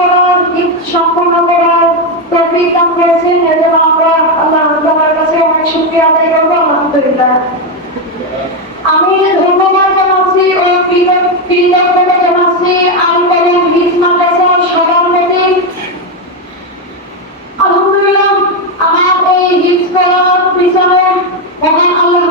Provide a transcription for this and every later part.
করার সম্পন্ন করার তৌফিক দান করেছেন। এজন্য আমরা আল্লাহ তাআলার কাছে অনেক শুকরিয়া আদায় করব, আলহামদুলিল্লাহ। আমি ধন্যবাদ জানাচ্ছি ও কৃতজ্ঞতা জানাচ্ছি আল কলম হিজ মাদ্রাসা সভাপতি আলহামদুলিল্লাহ, আমার এই হিজ করার পিছনে আল্লাহ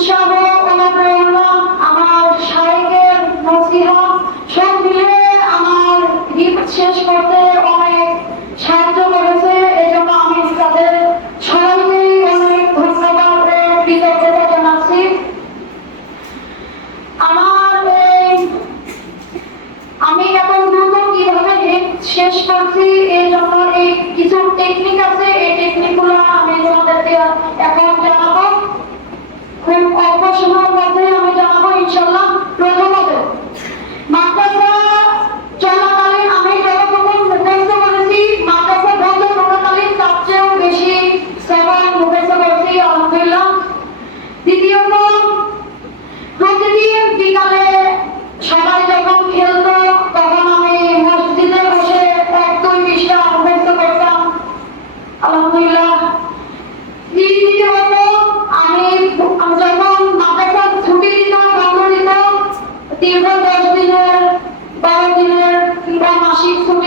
উৎসাহ, অনুপ্রেরণা, আমার নসিহা সব মিলে আমার শেষ করতে অনেক সাহায্য করেছে। এজন্য আমি তাদের সবাইকেই অনেক ধন্যবাদ কৃতজ্ঞতা জানাচ্ছি। আমার এই, আমি এত দ্রুত কীভাবে শেষ করছি, এই জন্য এই কিছু টেকনিক আছে Chico,